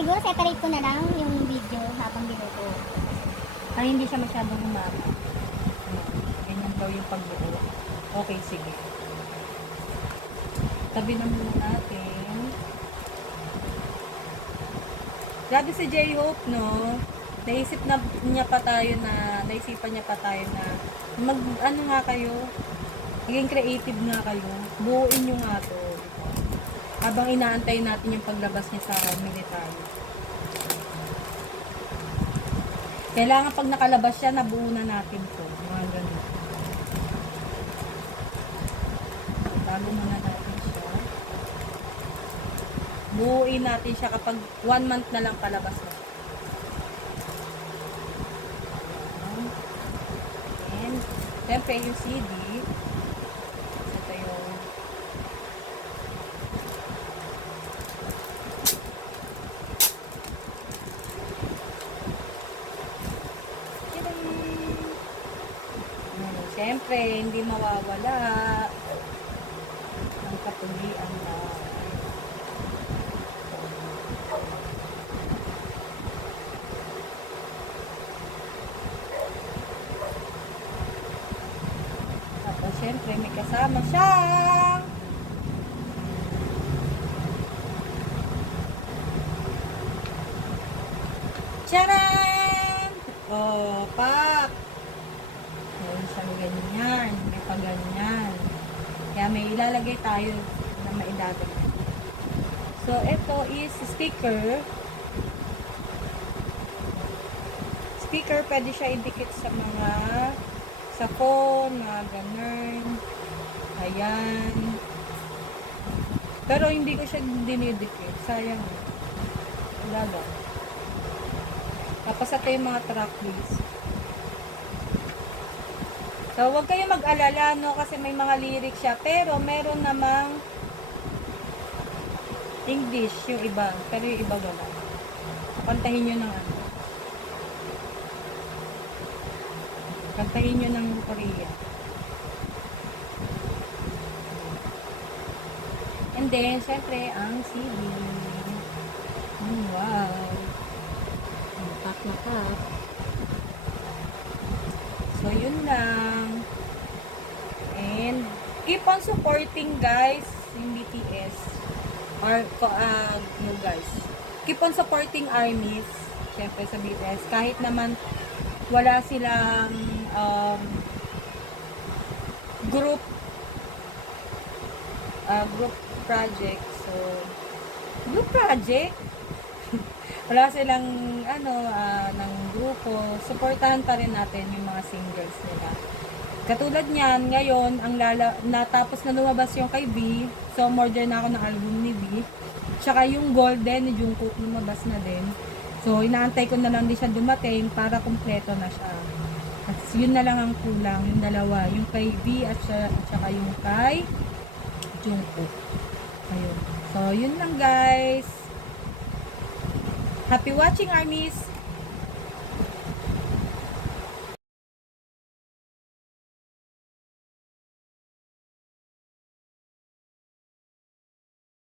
siguro separate ko na lang yung video habang binuto. Para hindi siya masyadong humaba. Ganyan daw yung pagbuo. Okay, sige. Tabi na muna natin. Grabe si J-Hope, no? Naisipan niya pa tayo na ano nga kayo, maging creative nga kayo. Buuin nyo nga to. Diba? Habang inaantay natin yung paglabas niya sa military. Kailangan pag nakalabas siya, nabuo na natin to. Mga ganun. Tago muna natin siya. Buuin natin siya kapag 1 month na lang palabas na. And, siyempre yung CD. Ito yung siyempre, hindi mawawala ang kapulian na tapos siyempre may kasama siyang charan! Oh, pak! Meron siyang ganyan, may paganyan. Kaya may ilalagay tayo na maidadagdag. So, ito is sticker. Sticker, pwede siya idikit sa mga sa phone, mga ganun. Ayan. Pero hindi ko siya dinidikit. Sayang. Wala lang. Tapos ito yung mga track list. So, huwag kayo mag-alala, no? Kasi may mga lyrics siya. Pero, meron namang English, yung iba. Pero yung iba gano'n. Kantahin nyo ng ano. Kantahin nyo ng Korea. And then, syempre, ang CD. Wow. Pack na pack. So, yun lang. And, keep on supporting, guys, yung BTS. Or, no, guys. Keep on supporting armies. Siyempre, sa BTS. Kahit naman, wala silang, group project. So, group project? Wala silang ng grupo, supportahan pa rin natin yung mga singles nila. Katulad niyan, ngayon, natapos na lumabas yung kay B, so order na ako ng album ni B. Tsaka yung Golden ni Jungkook lumabas na din. So, inaantay ko na lang din siya dumating para kumpleto na siya. At yun na lang ang kulang, yung dalawa. Yung kay B at saka yung kay Jungkook. Ayun. So, yun lang guys. Happy watching, armies!